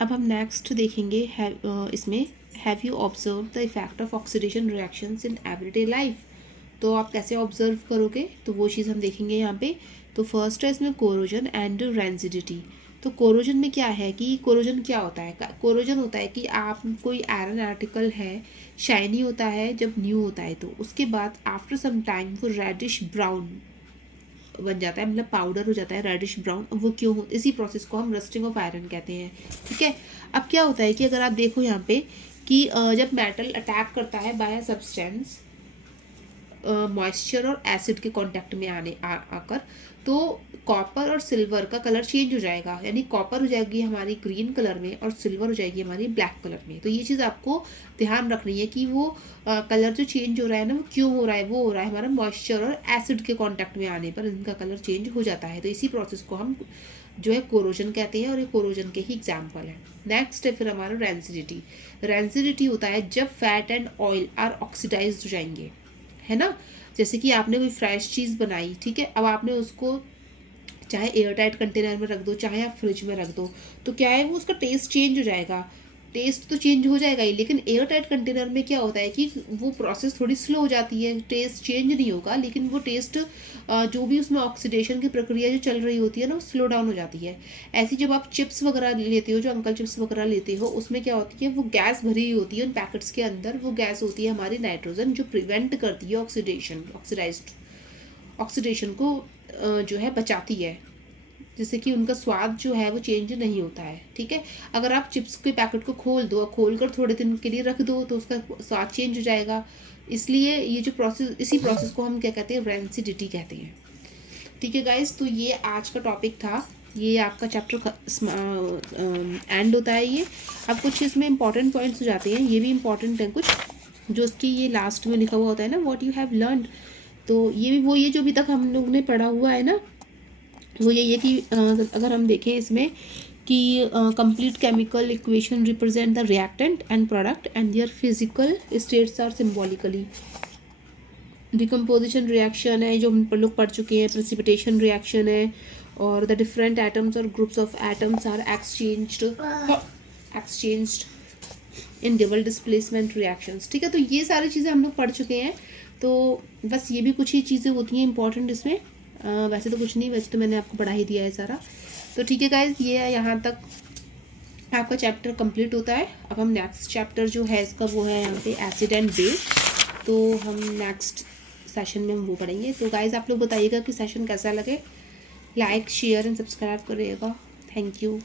अब हम नेक्स्ट देखेंगे इसमें have you observe the effect of oxidation reactions in everyday life. तो आप कैसे ऑब्जर्व करोगे, तो वो चीज़ हम देखेंगे यहाँ पे। तो फर्स्ट है इसमें कोरोजन एंड रेंसिडिटी। तो कोरोजन में क्या है कि कोरोजन क्या होता है, कोरोजन होता है कि आप कोई आयरन आर्टिकल है, शाइनी होता है जब न्यू होता है, तो उसके बाद आफ्टर सम टाइम वो रेडिश ब्राउन बन जाता है, मतलब पाउडर हो जाता है रेडिश ब्राउन। वो क्यों हो, इसी प्रोसेस को हम रस्टिंग ऑफ आयरन कहते हैं। ठीक है, अब क्या होता है कि अगर आप देखो यहाँ पे कि जब मेटल अटैक करता है बाय सब्सटेंस मॉइस्चर और एसिड के कांटेक्ट में आकर, तो कॉपर और सिल्वर का कलर चेंज हो जाएगा, यानी कॉपर हो जाएगी हमारी ग्रीन कलर में और सिल्वर हो जाएगी हमारी ब्लैक कलर में। तो ये चीज़ आपको ध्यान रखनी है कि वो कलर जो चेंज हो रहा है ना, वो क्यों हो रहा है, वो हो रहा है हमारा मॉइस्चर और एसिड के कांटेक्ट में आने पर इनका कलर चेंज हो जाता है। तो इसी प्रोसेस को हम जो है कोरोजन कहते हैं, और ये कोरोजन के ही एग्जाम्पल है। नेक्स्ट है फिर हमारा रेंसिडिटी। रेंसिडिटी होता है जब fat and oil are oxidise हो जाएंगे, है ना। जैसे कि आपने कोई फ्रेश चीज़ बनाई, ठीक है, अब आपने उसको चाहे एयर टाइट कंटेनर में रख दो, चाहे आप फ्रिज में रख दो, तो क्या है वो उसका टेस्ट चेंज हो जाएगा। टेस्ट तो चेंज हो जाएगा ही, लेकिन एयर टाइट कंटेनर में क्या होता है कि वो प्रोसेस थोड़ी स्लो हो जाती है, टेस्ट चेंज नहीं होगा, लेकिन वो टेस्ट जो भी उसमें ऑक्सीडेशन की प्रक्रिया जो चल रही होती है ना, वो स्लो डाउन हो जाती है। ऐसी जब आप चिप्स वगैरह लेते हो, जो अंकल चिप्स वगैरह लेते हो, उसमें क्या होती है, वो गैस भरी हुई होती है उन पैकेट्स के अंदर। वो गैस होती है हमारी नाइट्रोजन, जो प्रिवेंट करती है ऑक्सीडेशन को जो है बचाती है, जिससे कि उनका स्वाद जो है वो चेंज नहीं होता है। ठीक है, अगर आप चिप्स के पैकेट को खोल दो, खोल कर थोड़े दिन के लिए रख दो, तो उसका स्वाद चेंज हो जाएगा। इसलिए ये जो प्रोसेस, इसी प्रोसेस को हम क्या कहते हैं, रेंसिडिटी कहते हैं। ठीक है गाइस, तो ये आज का टॉपिक था। ये आपका चैप्टर एंड होता है ये। अब कुछ इसमें इंपॉर्टेंट पॉइंट्स हो जाते हैं, ये भी इंपॉर्टेंट है कुछ, जो उसकी ये लास्ट में लिखा हुआ होता है ना, व्हाट यू हैव लर्नड। तो ये भी वो, ये जो अभी तक हम लोग ने पढ़ा हुआ है ना, वो यही है कि अगर हम देखें इसमें कि complete chemical equation represent the reactant and product and their physical states are symbolically. Decomposition reaction है जो हम लोग पढ़ चुके हैं, प्रेसिपिटेशन रिएक्शन है, और द डिफरेंट एटम्स और groups of atoms are exchanged in double displacement reactions. ठीक है, तो ये सारी चीज़ें हम लोग पढ़ चुके हैं। तो बस ये भी कुछ ही चीज़ें होती हैं इंपॉर्टेंट इसमें। वैसे तो कुछ नहीं, वैसे तो मैंने आपको पढ़ा ही दिया है सारा। तो ठीक है गाइज, ये यहाँ तक आपका चैप्टर कंप्लीट होता है। अब हम नेक्स्ट चैप्टर जो है इसका, वो है यहाँ पे एसिड एंड बेस। तो हम नेक्स्ट सेशन में हम वो पढ़ेंगे। तो गाइज आप लोग बताइएगा कि सेशन कैसा लगे, लाइक शेयर एंड सब्सक्राइब करिएगा। Thank you.